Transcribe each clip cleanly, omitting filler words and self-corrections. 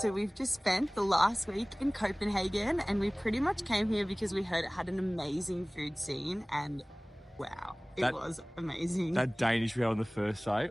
So we've just spent the last week in Copenhagen, and we pretty much came here because we heard it had an amazing food scene, and wow, it was amazing. That Danish we had on the first day,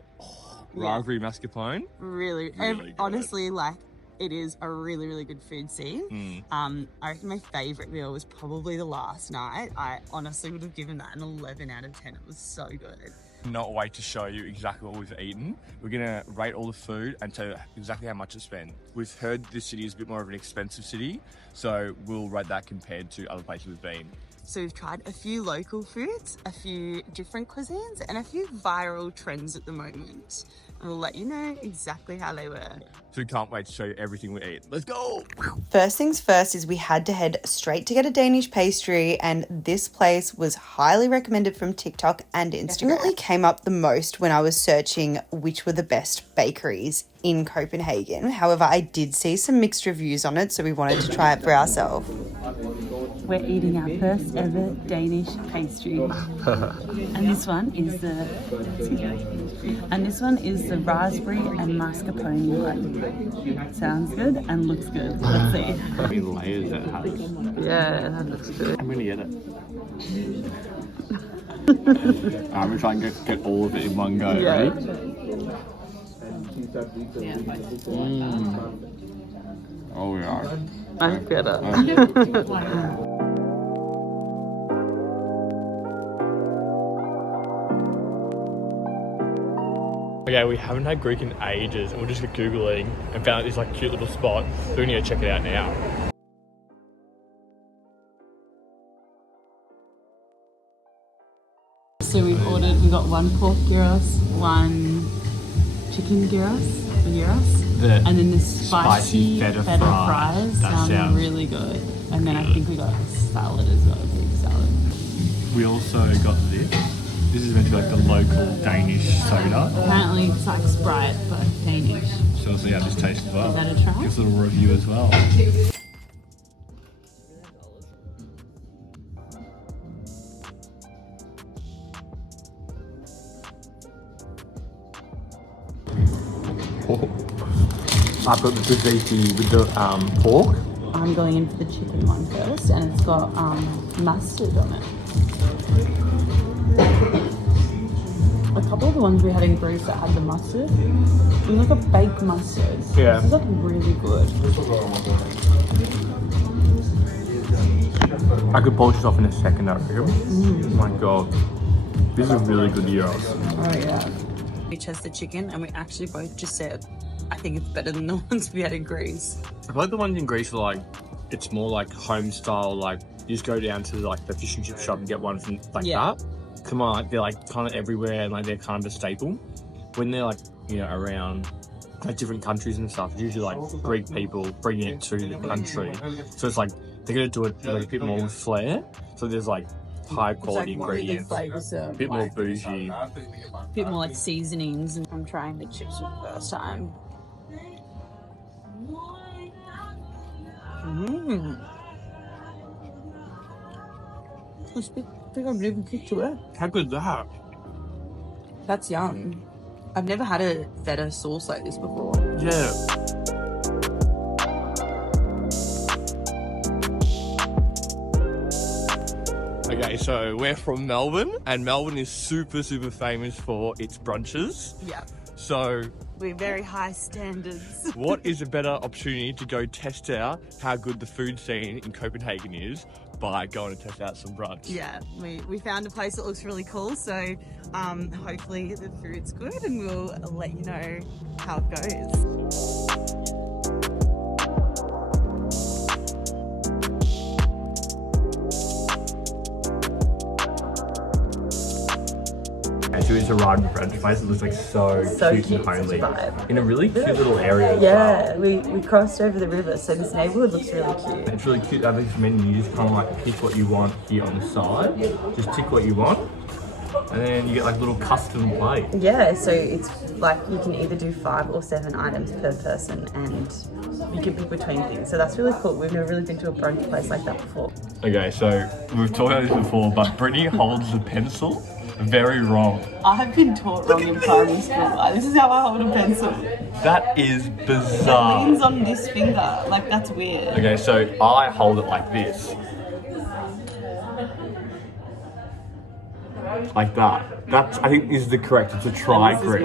raspberry mascarpone. Really honestly, like, it is a really, really good food scene. I reckon my favourite meal was probably the last night. I honestly would have given that an 11 out of 10. It was so good. Not wait to show you exactly what we've eaten. We're gonna rate all the food and tell you exactly how much to spend. We've heard this city is a bit more of an expensive city, so we'll rate that compared to other places we've been. So we've tried a few local foods, a few different cuisines, and a few viral trends at the moment. And we'll let you know exactly how they were. So we can't wait to show you everything we eat. Let's go! First things first is we had to head straight to get a Danish pastry, and this place was highly recommended from TikTok and Instagram. Definitely came up the most when I was searching which were the best bakeries in Copenhagen. However, I did see some mixed reviews on it, so we wanted to try it for ourselves. We're eating our first ever Danish pastry. And this one is the raspberry and mascarpone one. Sounds good and looks good. Let's see. How many layers that has? Yeah, that looks good. I'm gonna get it. I'm gonna try and get all of it in one go. Yeah. Ready? Oh yeah. Much better. Okay, we haven't had Greek in ages, and we're just Googling and found this like cute little spot. So we need to check it out now. So we got one pork gyros, one chicken gyros, and then the spicy feta fries sound really good. And then I think we got a salad as well, a big salad. We also got this. This is meant to be like the local Danish soda. Apparently it's like Sprite, but Danish. So we'll see how this tastes as well. Is that a try? Give us a little review as well. I've got the tzatziki with the pork. I'm going in for the chicken one first, and it's got mustard on it. A couple of the ones we had in Greece that had the mustard, it was like a baked mustard. Yeah. This is like really good. I could polish this off in a second, I reckon. Oh my god. This is really good gyros. Oh yeah. We chose the chicken, and we actually both just said, I think it's better than the ones we had in Greece. I feel like the ones in Greece are like, it's more like home style, like you just go down to like the fish and chip shop and get one from like that. Come on, like, they're like kind of everywhere and like they're kind of a staple. When they're like, you know, around like different countries and stuff, it's usually like Greek people bringing it to the country. So it's like, they're going to do it like a bit more with flair. So there's like high quality ingredients, a bit more bougie. A bit more like seasonings. And I'm trying the chips for the first time. Crispy. I think I've never kicked to it. How good is that? That's yum. I've never had a feta sauce like this before. Yeah. Okay, so we're from Melbourne, and Melbourne is super famous for its brunches. Yeah. So we're very high standards. What is a better opportunity to go test out how good the food scene in Copenhagen is by going to test out some brunch? Yeah, we found a place that looks really cool, so hopefully the food's good and we'll let you know how it goes. So we just arrived at the brunch place. It looks like so cute and homely. In a really cute little area as well. We crossed over the river, so this neighbourhood looks really cute. It's really cute. I think this menu, you just kind of like pick what you want here on the side. Just tick what you want. And then you get like little custom plate. Yeah, so it's like you can either do 5 or 7 items per person and you can pick between things. So that's really cool. We've never really been to a brunch place like that before. Okay, so we've talked about this before, but Brittany holds the pencil Very wrong. I have been taught wrong in primary school. This is how I hold a pencil. That is bizarre. It leans on this finger. Like, that's weird. Okay, so I hold it like this. Like that. That's, I think this is the correct, it's a tri-grip.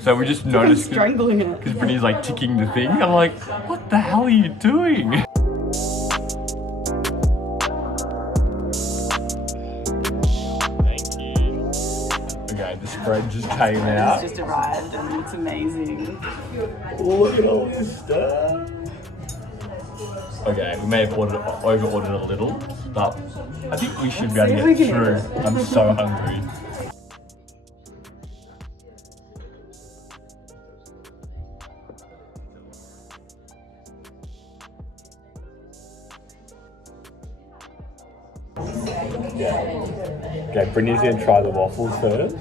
So we just noticed strangling it. Because Brittany's like ticking the thing. I'm like, what the hell are you doing? Thank you. Okay, the spread just came out. It's just arrived and it's amazing. Look at all this stuff. Okay, we may have over-ordered a little, but I think we should be able to get through. I'm so hungry. Okay, Brittany's gonna try the waffles first.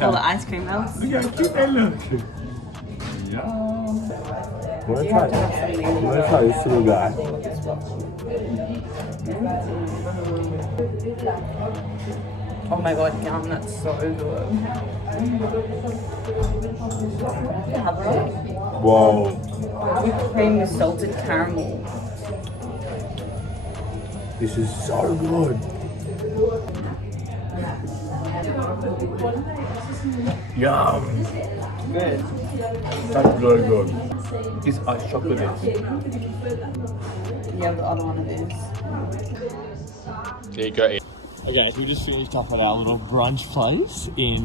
All the ice cream melts. Okay, keep that look. Yeah. I'm gonna try this little guy. Oh my god, yum, that's so good. Whoa. Whipped cream with salted caramel. This is so good. Yum. Good. That's really good. This iced chocolate is. You have the other one of these. There you go. Okay, so we just finished up at our little brunch place in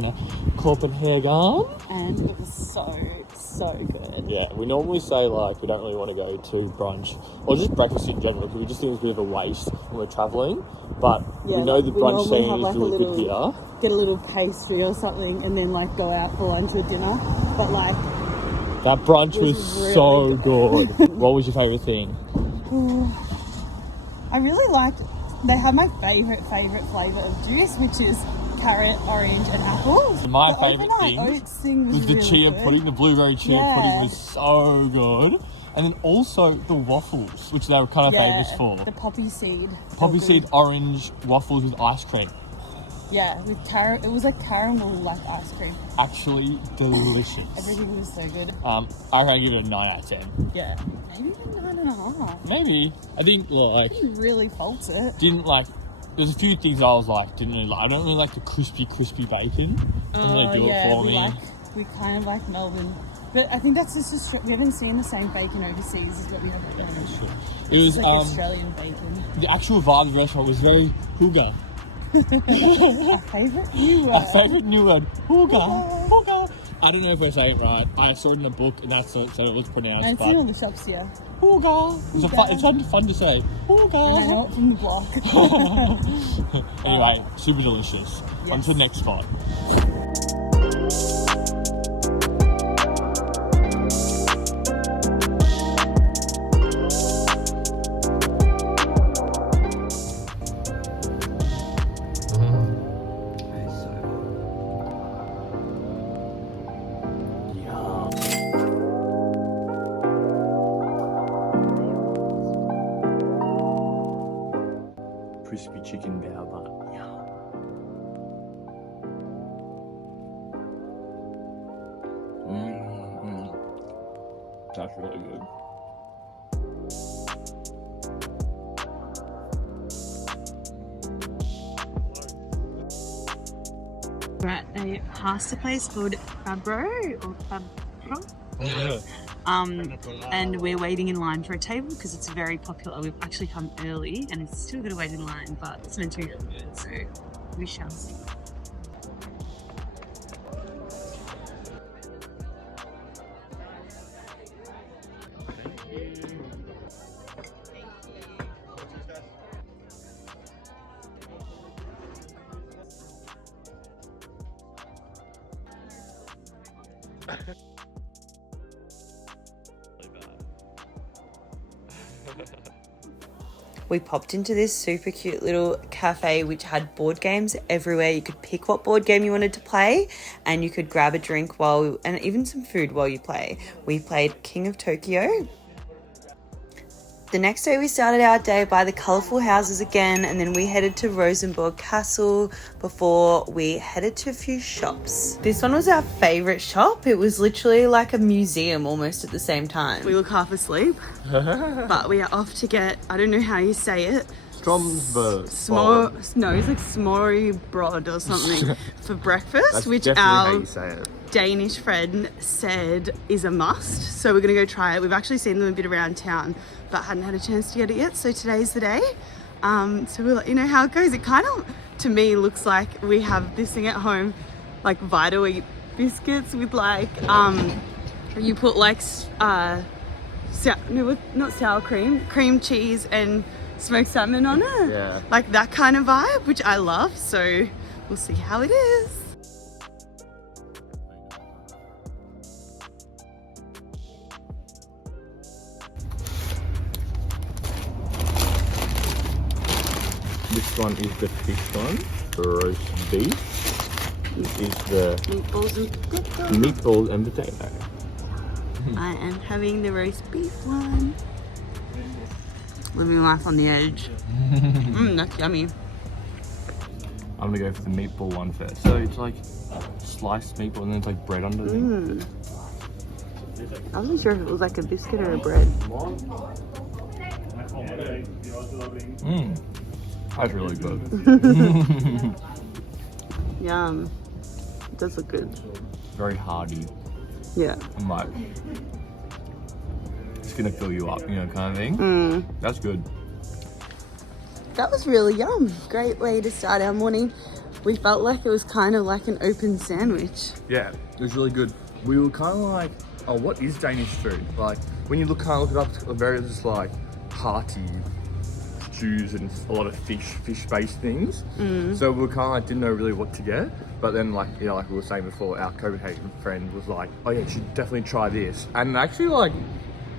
Copenhagen. And it was so good. Yeah, we normally say like we don't really want to go to brunch or just breakfast in general because we just think it's a bit of a waste when we're travelling. But yeah, we know the brunch scene is like really good here. Get a little pastry or something and then like go out for lunch or dinner. But like that brunch was really so good. What was your favourite thing? I really liked. They have my favourite flavour of juice, which is carrot, orange, and apple. My favourite thing was the really chia good. pudding. The blueberry chia pudding was so good. And then also the waffles, which they were kind of famous for. The poppy seed. Orange waffles with ice cream. Yeah, with it was like caramel like ice cream. Actually delicious. Everything was so good. I reckon I'd give it a 9 out of 10. Yeah. Maybe even 9.5. Maybe. I think like You really fault it. didn't like there's a few things I was like didn't really like. I don't really like the crispy bacon. Didn't really do it for me. We kind of like Melbourne. But I think that's just we haven't seen the same bacon overseas as what we have at home. It was like Australian bacon. The actual vibe of the restaurant was very hygge. Our favourite new word. Our favourite new word. Hygge. I don't know if we're saying it right. I saw it in a book and that's so it was pronounced. And it's in all the shops here. Hygge. It's fun to say. Hygge. And I know it from the block. Anyway, super delicious. Yes. On to the next spot. Crispy chicken bao bun. That's really good. We're at a pasta place called Fabro or Fabro. And we're waiting in line for a table because it's very popular. We've actually come early and it's still going to wait in line, but it's meant to be really good, so we shall see. We popped into this super cute little cafe which had board games everywhere. You could pick what board game you wanted to play and you could grab a drink and even some food while you play. We played King of Tokyo. The next day we started our day by the colourful houses again, and then we headed to Rosenborg Castle before we headed to a few shops. This one was our favourite shop. It was literally like a museum almost at the same time. We look half asleep, but we are off to get, I don't know how you say it, SMØRREBRØD. No, it's like SMØRREBRØD or something for breakfast, which our Danish friend said is a must. So we're gonna go try it. We've actually seen them a bit around town, but hadn't had a chance to get it yet. So today's the day. So we'll let you know how it goes. It kind of, to me, looks like we have this thing at home, like Vita Wheat biscuits with like, you put like, not sour cream, cream cheese and smoked salmon on it. Yeah. Like that kind of vibe, which I love. So we'll see how it is. This one is the fish one, the roast beef. This is the meatballs and potato. I am having the roast beef one. Living life on the edge. That's yummy. I'm gonna go for the meatball one first. So it's like sliced meatball and then it's like bread underneath. I wasn't sure if it was like a biscuit or a bread. That's really good. Yum. It does look good. Very hearty. Yeah. I'm like, it's gonna fill you up, you know, kind of thing. That's good. That was really yum. Great way to start our morning. We felt like it was kind of like an open sandwich. Yeah, it was really good. We were kind of like, oh, what is Danish food? Like, when you look it up, it's very just like hearty stews and a lot of fish-based things. So we were kind of like, didn't know really what to get. But then, like, you know, like we were saying before, our Copenhagen friend was like, oh yeah, you should definitely try this. And actually, like,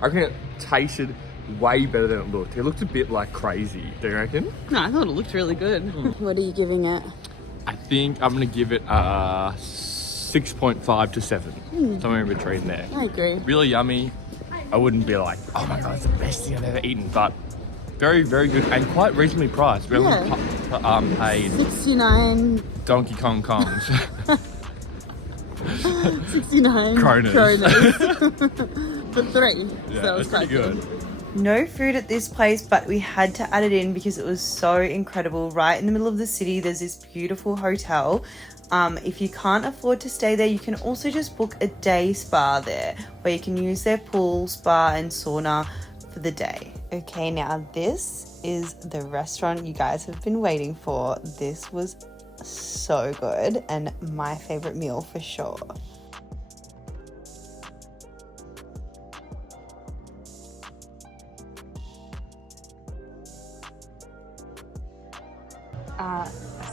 I think it tasted way better than it looked. It looked a bit like crazy, do you reckon? No, I thought it looked really good. What are you giving it? I think I'm gonna give it a 6.5 to 7. Somewhere in between there. I agree. Really yummy. I wouldn't be like, oh my god, it's the best thing I've ever eaten, but very, very good and quite reasonably priced. We only paid 69 Donkey Kong Kongs. 69 kroner for 3. Yeah, so that was quite good. No food at this place, but we had to add it in because it was so incredible. Right in the middle of the city, there's this beautiful hotel. If you can't afford to stay there, you can also just book a day spa there where you can use their pool, spa and sauna for the day. Okay, now this is the restaurant you guys have been waiting for. This was so good and my favorite meal for sure.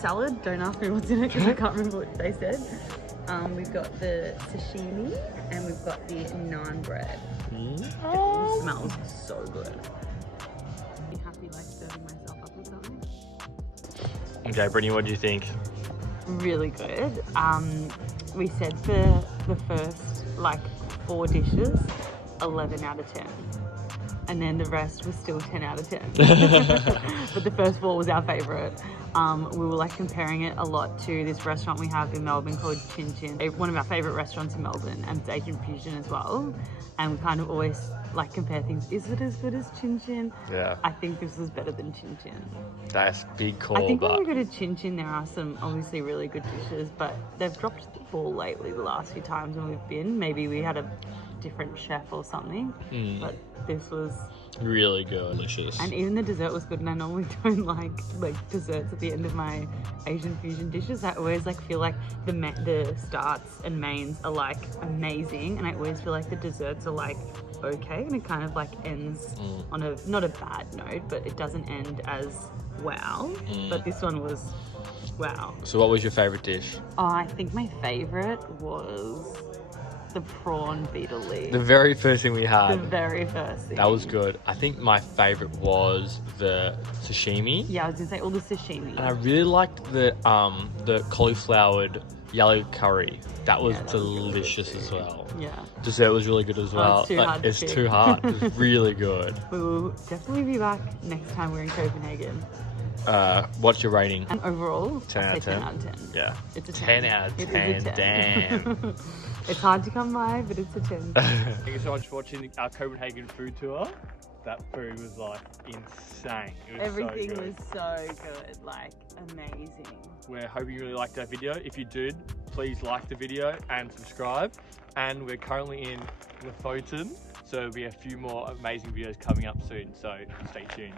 Salad, don't ask me what's in it because I can't remember what they said. We've got the sashimi and we've got the naan bread. It smells so good. Are you happy like serving myself up or something? Okay, Brittany, what do you think? Really good. We said for the first like 4 dishes, 11 out of 10. And then the rest was still 10 out of 10. But the first 4 was our favourite. We were like comparing it a lot to this restaurant we have in Melbourne called Chin Chin. One of our favourite restaurants in Melbourne, and it's Asian fusion as well. And we kind of always like compare things. Is it as good as Chin Chin? Yeah. I think this is better than Chin Chin. That's big call. I think when we go to Chin Chin, there are some obviously really good dishes, but they've dropped the ball lately the last few times when we've been. Maybe we had a different chef or something, but this was really good, delicious, and even the dessert was good. And I normally don't like desserts at the end of my Asian fusion dishes. I always like feel like the starts and mains are like amazing, and I always feel like the desserts are like okay, and it kind of like ends on a not a bad note, but it doesn't end as wow. But this one was wow. So what was your favorite dish? Oh, I think my favorite was the prawn beetle leaf. The very first thing we had. The very first thing. That was good. I think my favourite was the sashimi. Yeah, I was gonna say all the sashimi. And I really liked the cauliflowered yellow curry. That was delicious as well. Yeah. Dessert was really good as well. It's too hard. It's really good. We will definitely be back next time we're in Copenhagen. What's your rating? And overall, 10 out of 10. 10 out of 10. Yeah. It's a 10 out of 10. It is a 10. Damn. It's hard to come by, but it's a 10. Thank you so much for watching our Copenhagen food tour. That food was like insane. It was Everything so good. was so good, like amazing. We're hoping you really liked our video. If you did, please like the video and subscribe. And we're currently in Lofoten, so there'll be a few more amazing videos coming up soon, so stay tuned.